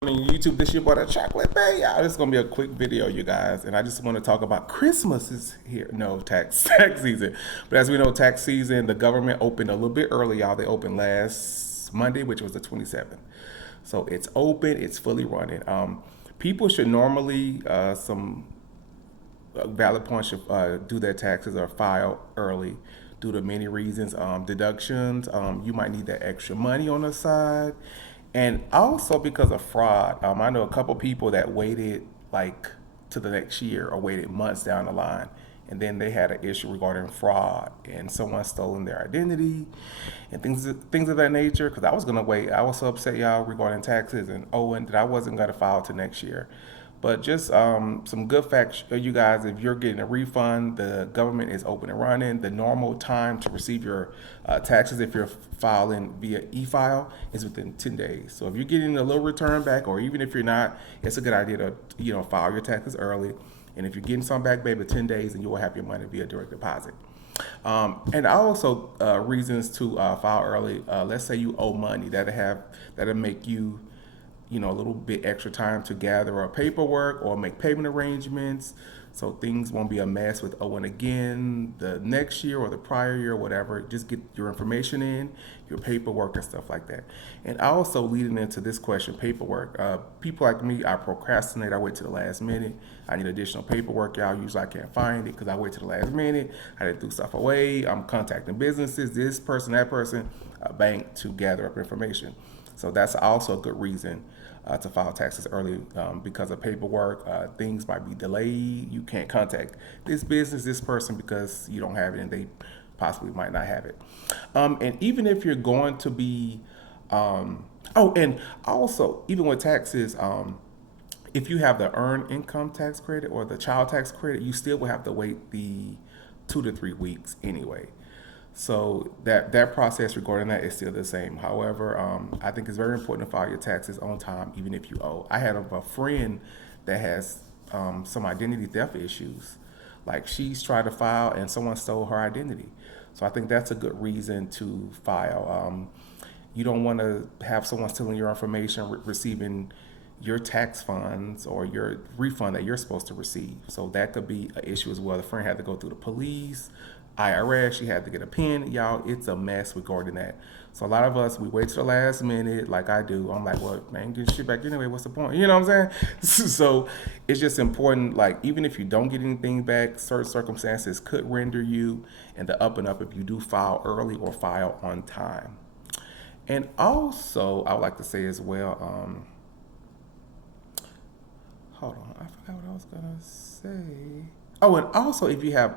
On YouTube, this your boy the Chocolate Bay. Y'all, this is gonna be a quick video, you guys, and I just want to talk about Christmas is here. No, tax season, but as we know, tax season, the government opened a little bit early, y'all. They opened last Monday, which was the 27th, so it's open, it's fully running. People should normally some valid points should do their taxes or file early due to many reasons. Deductions, you might need that extra money on the side. And also because of fraud. I know a couple people that waited like to the next year or waited months down the line. And then they had an issue regarding fraud and someone stolen their identity and things of that nature. Because I was gonna wait, I was so upset, y'all, regarding taxes and owing that I wasn't gonna file to next year. But just some good facts, you guys. If you're getting a refund, the government is open and running. The normal time to receive your taxes, if you're filing via e-file, is within 10 days. So if you're getting a little return back, or even if you're not, it's a good idea to file your taxes early. And if you're getting some back, baby, 10 days, and you will have your money via direct deposit. And also reasons to file early. Let's say you owe money that'll make you a little bit extra time to gather our paperwork or make payment arrangements so things won't be a mess with owing again the next year or the prior year or whatever. Just get your information in, your paperwork and stuff like that. And also leading into this question, paperwork. People like me, I procrastinate. I wait to the last minute. I need additional paperwork, y'all. Usually I can't find it because I wait to the last minute. I didn't throw stuff away. I'm contacting businesses, this person, that person, a bank to gather up information. So that's also a good reason to file taxes early because of paperwork. Things might be delayed. You can't contact this business, this person because you don't have it and they possibly might not have it. And even if you're going to be, and also even with taxes, if you have the earned income tax credit or the child tax credit, you still will have to wait the 2 to 3 weeks anyway. So that process regarding that is still the same. However, I think it's very important to file your taxes on time, even if you owe. I had a friend that has some identity theft issues. Like she's tried to file and someone stole her identity. So I think that's a good reason to file. You don't want to have someone stealing your information, receiving your tax funds or your refund that you're supposed to receive. So that could be an issue as well. The friend had to go through the police, IRS, she had to get a PIN. Y'all, it's a mess regarding that. So a lot of us, we wait to the last minute, like I do. I'm like, well, man, get shit back anyway. What's the point? You know what I'm saying? So it's just important, like, even if you don't get anything back, certain circumstances could render you in the up and up if you do file early or file on time. And also, I would like to say as well, hold on, I forgot what I was gonna say. Oh, and also if you have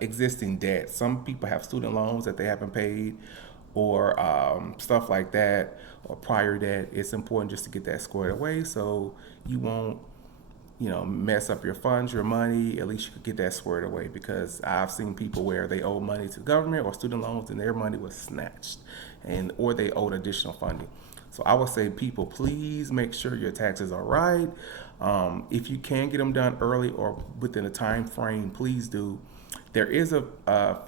existing debt, some people have student loans that they haven't paid, or stuff like that, or prior debt. It's important just to get that squared away so you won't, mess up your funds, your money. At least you could get that squared away because I've seen people where they owe money to the government or student loans and their money was snatched, and or they owed additional funding. So I would say, people, please make sure your taxes are right. If you can get them done early or within a time frame, please do. There is a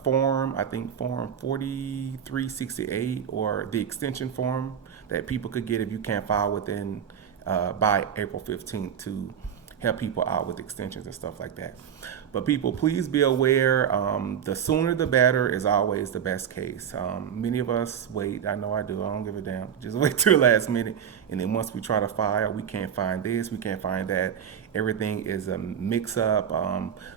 form, I think form 4368 or the extension form that people could get if you can't file within by April 15th to help people out with extensions and stuff like that. But people, please be aware, the sooner the better is always the best case. Many of us wait, I know I do, I don't give a damn, just wait till the last minute. And then once we try to file, we can't find this, we can't find that. Everything is a mix up.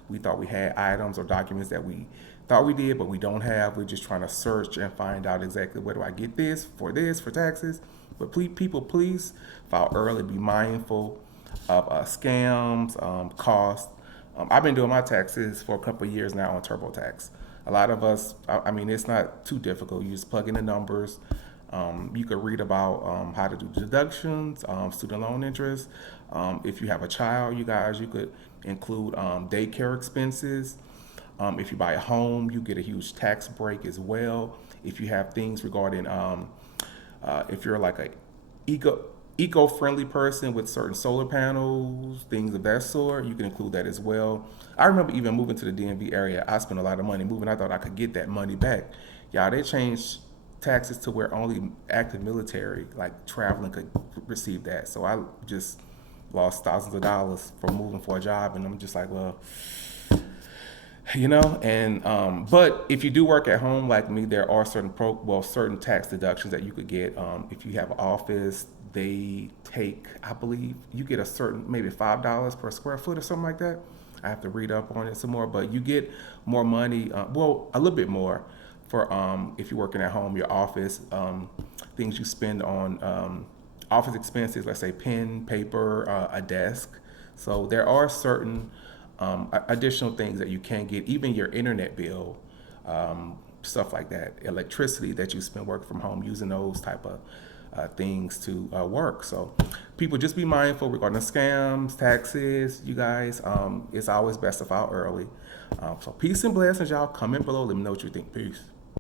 We thought we had items or documents that we thought we did, but we don't have. We're just trying to search and find out exactly where do I get this, for taxes. But please, people, please file early, be mindful of scams, costs. I've been doing my taxes for a couple of years now on TurboTax. A lot of us, I mean, it's not too difficult. You just plug in the numbers. You could read about how to do deductions, student loan interest. If you have a child, you could include daycare expenses. If you buy a home, you get a huge tax break as well. If you have things regarding, if you're like a eco eco-friendly person with certain solar panels, things of that sort, you can include that as well. I remember even moving to the DMV area, I spent a lot of money moving. I thought I could get that money back. Y'all, they changed taxes to where only active military, like traveling, could receive that. So I just lost thousands of dollars for moving for a job, and I'm just like, well, and but if you do work at home like me, there are certain tax deductions that you could get. If you have an office, they take, I believe, you get a certain, maybe $5 per square foot or something like that. I have to read up on it some more, but you get more money, well, a little bit more for if you're working at home, your office, things you spend on office expenses, let's say pen, paper, a desk. So there are certain additional things that you can get, even your internet bill, stuff like that, electricity that you spend working from home, using those type of things to work. So people, just be mindful regarding the scams, taxes, you guys. It's always best to file early. So peace and blessings, y'all. Comment below. Let me know what you think. Peace.